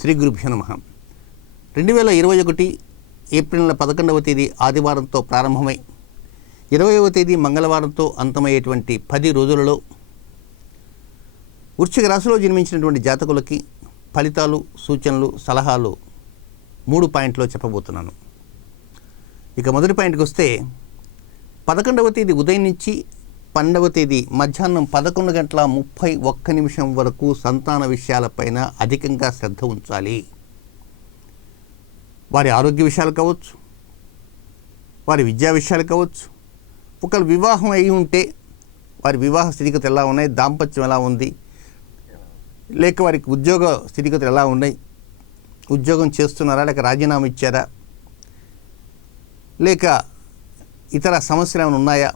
శ్రీ గురుభ్యో నమః. 2021 ఏప్రిల్ 11వ తేదీ ఆదివారంతో ప్రారంభమై 20వ తేదీ మంగళవారంతో అంతమయ్యేటువంటి 10 రోజులలో వృశ్చిక రాశిలో జన్మించినటువంటి జాతకులకి ఫలితాలు, సూచనలు, సలహాలు 3 పాయింట్లో చెప్పబోతున్నాను. ఇక మొదటి పాయింట్కి వస్తే 11వ తేదీ ఉదయం నుంచి 12వ తేదీ మధ్యాహ్నం 11:31 వరకు సంతాన విషయాలపైన అధికంగా శ్రద్ధ ఉంచాలి. వారి ఆరోగ్య విషయాలు కావచ్చు, వారి విద్యా విషయాలు కావచ్చు, ఒకరు వివాహం అయి ఉంటే వారి వివాహ స్థితిగతులు ఎలా ఉన్నాయి, దాంపత్యం ఎలా ఉంది, లేక వారికి ఉద్యోగ స్థితిగతులు ఎలా ఉన్నాయి, ఉద్యోగం చేస్తున్నారా, లేక రాజీనామా ఇచ్చారా, లేక ఇతర సమస్యలు ఏమైనా ఉన్నాయా,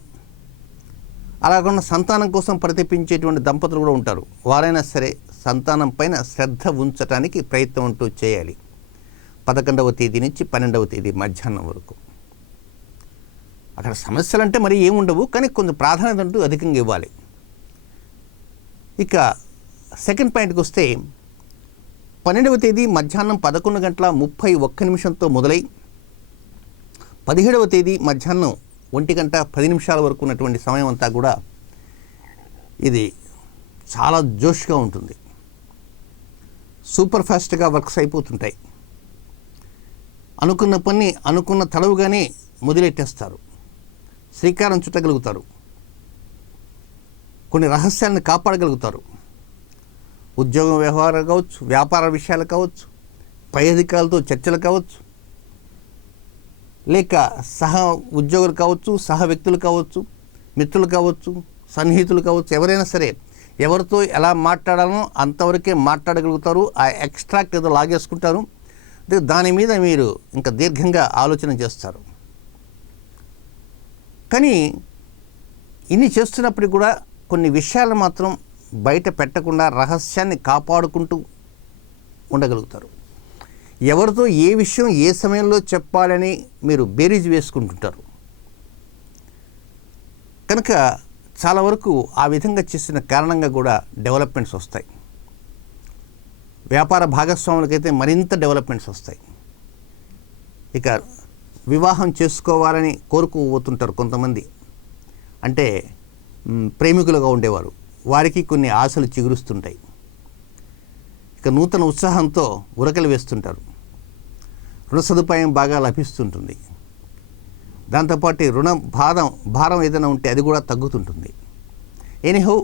అలా కాకుండా సంతానం కోసం ప్రతిపించేటువంటి దంపతులు కూడా ఉంటారు. వారైనా సరే సంతానం పైన శ్రద్ధ ఉంచడానికి ప్రయత్నం అంటూ చేయాలి. 11వ తేదీ నుంచి 12వ తేదీ మధ్యాహ్నం వరకు. అక్కడ సమస్యలు అంటే మరి ఏముండవు, కానీ కొంచెం ప్రాధాన్యత అంటూ అధికంగా ఇవ్వాలి. ఇక సెకండ్ పాయింట్కి వస్తే 12వ తేదీ మధ్యాహ్నం 11:31 మొదలై 17వ తేదీ మధ్యాహ్నం 1:10 వరకు ఉన్నటువంటి సమయం అంతా కూడా ఇది చాలా జోష్గా ఉంటుంది. సూపర్ ఫాస్ట్గా వర్క్స్ అయిపోతుంటాయి. అనుకున్న పని అనుకున్న తడవుగానే మొదలెట్టేస్తారు, శ్రీకారం చుట్టగలుగుతారు, కొన్ని రహస్యాలను కాపాడగలుగుతారు. ఉద్యోగం వ్యవహారాలు కావచ్చు, వ్యాపార విషయాలు కావచ్చు, పై అధికారులతో చర్చలు కావచ్చు, లేక సహ ఉద్యోగులు కావచ్చు, సహ వ్యక్తులు కావచ్చు, మిత్రులు కావచ్చు, సన్నిహితులు కావచ్చు, ఎవరైనా సరే ఎవరితో ఎలా మాట్లాడాలో అంతవరకే మాట్లాడగలుగుతారు. ఆ ఎక్స్ట్రాక్ట్ ఏదో లాగేసుకుంటారు. దాని మీద మీరు ఇంకా దీర్ఘంగా ఆలోచన చేస్తారు. కానీ ఇన్ని చేస్తున్నప్పటికీ కూడా కొన్ని విషయాలు మాత్రం బయట పెట్టకుండా రహస్యాన్ని కాపాడుకుంటూ ఉండగలుగుతారు. ఎవరితో ఏ విషయం ఏ సమయంలో చెప్పాలని మీరు బేరీజు వేసుకుంటుంటారు. కనుక చాలా వరకు ఆ విధంగా చేసిన కారణంగా కూడా డెవలప్మెంట్స్ వస్తాయి. వ్యాపార భాగస్వాములకైతే మరింత డెవలప్మెంట్స్ వస్తాయి. ఇక వివాహం చేసుకోవాలని కోరుకోబోతుంటారు కొంతమంది, అంటే ప్రేమికులుగా ఉండేవారు, వారికి కొన్ని ఆశలు చిగురుస్తుంటాయి. ఇక నూతన ఉత్సాహంతో ఉరకలు వేస్తుంటారు. రుణ సదుపాయం బాగా లభిస్తుంటుంది. దాంతోపాటు రుణ భారం ఏదైనా ఉంటే అది కూడా తగ్గుతుంటుంది. ఎనీహౌ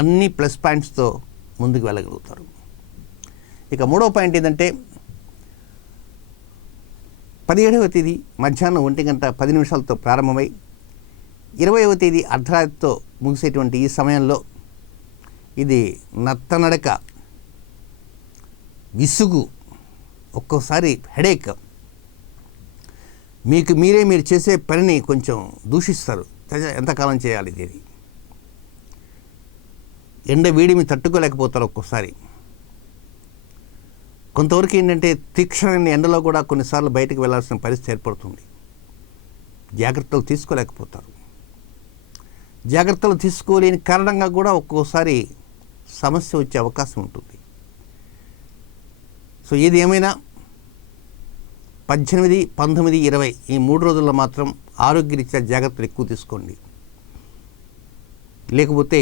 అన్ని ప్లస్ పాయింట్స్తో ముందుకు వెళ్ళగలుగుతారు. ఇక మూడవ పాయింట్ ఏంటంటే 17వ తేదీ మధ్యాహ్నం 1:10 ప్రారంభమై 20వ తేదీ అర్ధరాత్రితో ముగిసేటువంటి ఈ సమయంలో ఇది నత్తనడక, విసుగు, ఒక్కోసారి హెడేక్, మీరు చేసే పనిని కొంచెం దూషిస్తారు. ఎంతకాలం చేయాలి ఇది, ఎండ వేడిమి తట్టుకోలేకపోతారు. ఒక్కోసారి కొంతవరకు ఏంటంటే తీక్షణమైన ఎండలో కూడా కొన్నిసార్లు బయటకు వెళ్ళాల్సిన పరిస్థితి ఏర్పడుతుంది. జాగ్రత్తలు తీసుకోలేకపోతారు. జాగ్రత్తలు తీసుకోలేని కారణంగా కూడా ఒక్కోసారి సమస్య వచ్చే అవకాశం ఉంటుంది. సో ఏది ఏమైనా 18, 19, 20 ఈ 3 రోజుల్లో మాత్రం ఆరోగ్యరీత్యా జాగ్రత్తలు ఎక్కువ తీసుకోండి. లేకపోతే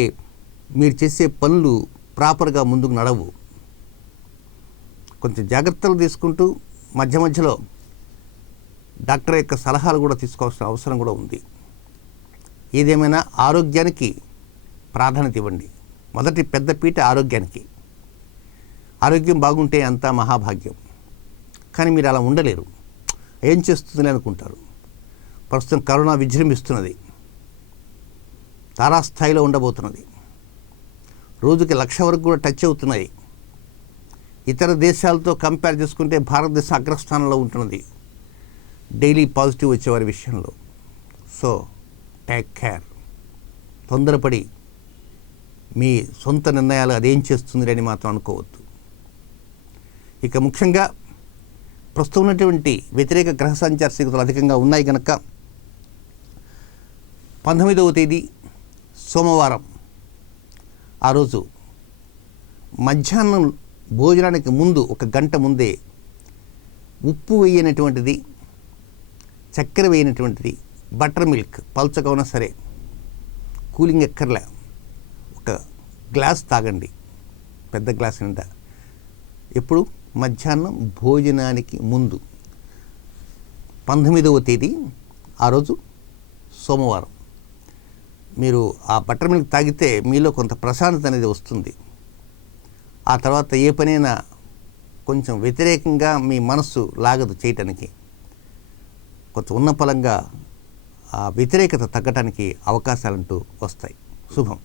మీరు చేసే పనులు ప్రాపర్గా ముందుకు నడవు. కొంచెం జాగ్రత్తలు తీసుకుంటూ మధ్య మధ్యలో డాక్టర్ యొక్క సలహాలు కూడా తీసుకోవాల్సిన అవసరం కూడా ఉంది. ఏదేమైనా ఆరోగ్యానికి ప్రాధాన్యత ఇవ్వండి. మొదటి పెద్ద పీట ఆరోగ్యానికి. ఆరోగ్యం బాగుంటే అంతా మహాభాగ్యం. కానీ మీరు అలా ఉండలేరు. ఏం చేస్తుందని అనుకుంటారు. ప్రస్తుతం కరోనా విజృంభిస్తున్నది, తారాస్థాయిలో ఉండబోతున్నది. రోజుకి 1,00,000 వరకు కూడా టచ్ అవుతున్నాయి. ఇతర దేశాలతో కంపేర్ చేసుకుంటే భారతదేశం అగ్రస్థానంలో ఉంటున్నది డైలీ పాజిటివ్ వచ్చేవారి విషయంలో. So take care. తొందరపడి మీ సొంత నిర్ణయాలు అదేం చేస్తుంది అని మాత్రం అనుకోవద్దు. ఇక ముఖ్యంగా ప్రస్తుతం ఉన్నటువంటి వ్యతిరేక గ్రహ సంచార స్థితులు అధికంగా ఉన్నాయి కనుక 19వ తేదీ సోమవారం ఆ రోజు మధ్యాహ్నం భోజనానికి ముందు 1 గంట ముందే ఉప్పు వేయనటువంటిది, చక్కెర వేయనటువంటిది, బటర్ మిల్క్ పల్చగా ఉన్నా సరే, కూలింగ్ ఎక్కర్లే, 1 గ్లాస్ తాగండి, పెద్ద గ్లాస్ నిండా. ఎప్పుడు? మధ్యాహ్నం భోజనానికి ముందు. 19వ తేదీ, ఆ రోజు సోమవారం. మీరు ఆ బటర్ మిల్క్ తాగితే మీలో కొంత ప్రశాంతత అనేది వస్తుంది. ఆ తర్వాత ఏ పనైనా కొంచెం వ్యతిరేకంగా మీ మనస్సు లాగదు చేయటానికి. కొంచెం ఉన్నపలంగా ఆ వ్యతిరేకత తగ్గటానికి అవకాశాలంటూ వస్తాయి. శుభం.